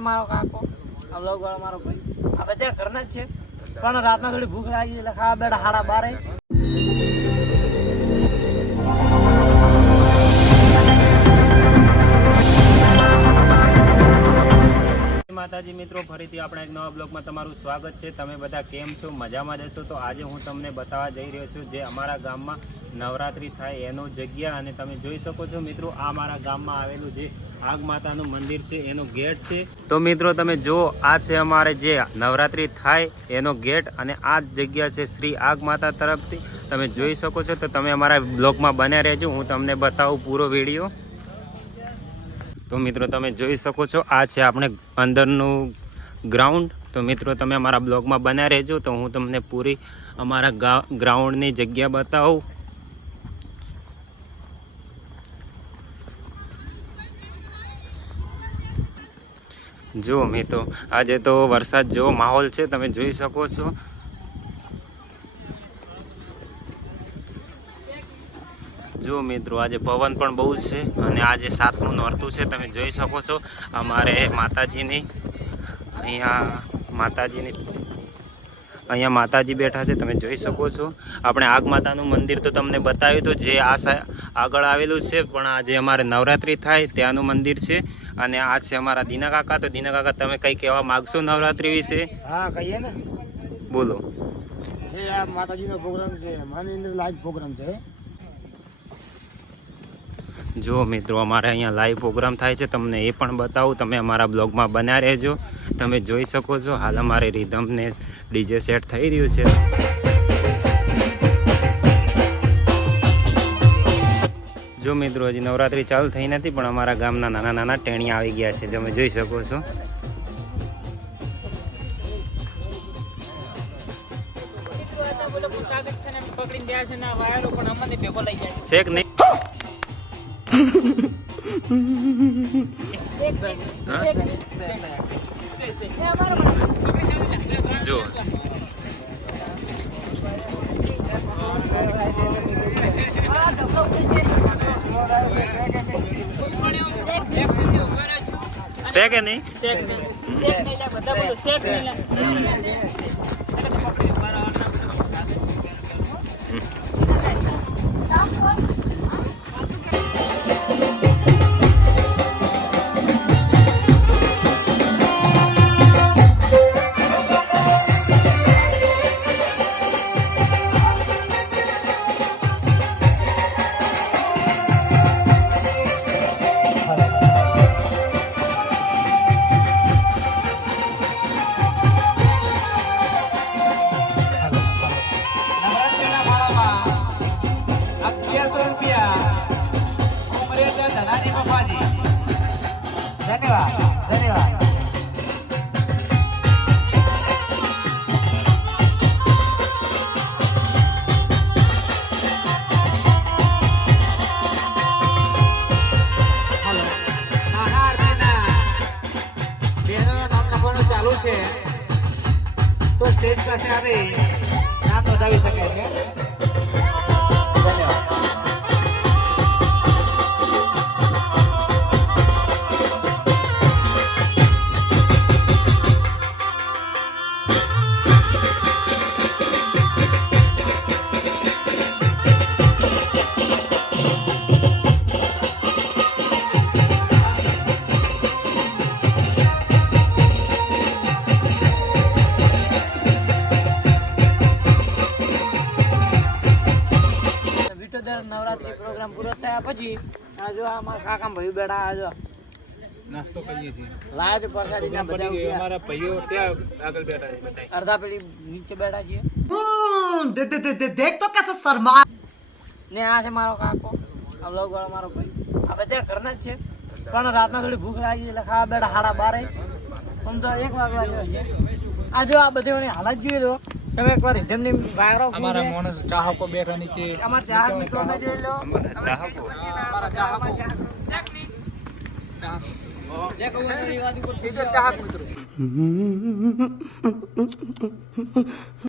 મારો કાકો આ વ્લોગ વાળો મારો ભાઈ આ બધા ઘરના જ છે પણ રાતના થોડી ભૂખ લાગી એટલે ખાવા બેઠા 12:30 માતાજી મિત્રો, ફરીથી આપણા એક નવા બ્લોગમાં તમારું સ્વાગત છે। તમે બધા કેમ છો? મજામાં જશો? તો આજે હું તમને બતાવવા જઈ રહ્યો છું જે અમારા ગામમાં નવરાત્રિ થાય એનો જગ્યા, અને તમે જોઈ શકો છો મિત્રો આ મારા ગામમાં આવેલું જે આગ માતાનું મંદિર છે એનો ગેટ છે। તો મિત્રો તમે જો આ છે અમારે જે નવરાત્રિ થાય એનો ગેટ, અને આ જગ્યા છે શ્રી આગ માતા તરફથી તમે જોઈ શકો છો। તો તમે અમારા બ્લોગમાં બન્યા રહેજો, હું તમને બતાવું પૂરો વિડીયો। તો મિત્રો તમે જોઈ શકો છો આ છે આપણે અંદરનું ગ્રાઉન્ડ। તો મિત્રો તમે અમારા બ્લોગમાં બન્યા રહેજો, તો હું તમને પૂરી અમારા ગ્રાઉન્ડની જગ્યા બતાવું। જો મિત્રો આજે તો વરસાદ જેવો માહોલ છે, તમે જોઈ શકો છો। જો મિત્રો આજે પવન પણ બહુ છે, અને આજે 7મું નોરતું છે, તમે જોઈ શકો છો। અમારે માતાજીની અહીંયા માતાજી બેઠા છે, તમે જોઈ શકો છો। આપણે આગ માતાનું મંદિર તો તમને બતાવ્યું તો જે આ આગળ આવેલું છે, પણ આજે અમારે નવરાત્રિ થાય ત્યાંનું મંદિર છે। અને આ છે અમારા દીના કાકા। તો દીના કાકા તમે કંઈ કહેવા માગશો નવરાત્રિ વિશે? હા કહીએ ને, બોલો। જે આ માતાજીનો પ્રોગ્રામ છે માની અંદર લાઈવ પ્રોગ્રામ છે। જો મિત્રો અમારે અહીંયા લાઈવ પ્રોગ્રામ થાય છે, તમને એ પણ બતાવું, તમે અમારા બ્લોગમાં બન્યા રહેજો। તમે જોઈ શકો છો હાલ અમારે રિધમને ડીજે સેટ થઈ રહ્યું છે। જો મિત્રો હજી નવરાત્રિ ચાલુ થઈ નથી, પણ અમારા ગામના નાના નાના ટેણિયા આવી ગયા છે, તમે જોઈ શકો છો। શેક નહીં જો શેક નહીં તો સ્ટેજ પાસે આવી નામ નોંધાવી શકે છે। ધન્યવાદ। નવરાત્રી પ્રોગ્રામ પૂરો થયા પછી આ જો અમારા કાકા ભાઈ બેઠા આ જો નાસ્તો કરીએ છીએ, લાજ પ્રસાદી ના બધા અમારા ભાઈઓ ત્યાં આગળ બેઠા છે, બધા અડધા પેલી નીચે બેઠા છીએ। દેખ તો કેસે શર્મા ને આ છે મારો કાકો આ વ્લોગ વાળો મારો ભાઈ આ બધા ઘરના જ છે, પણ રાતના થોડી ભૂખ લાગી એટલે ખાવા બેઠા 12:30 આમ તો 1 વાગવા જેવો છે। આ જો આ બધી હાલત જોઈએ તો તમે એકવાર રિધમની વાયરો અમારા માણસ ચાહકો બેઠા નીચે, અમારા ચાહક મિત્રો મે જોઈ લો, અમારા ચાહકો જે કહું એ વાત ઉપર ચાહક મિત્રો।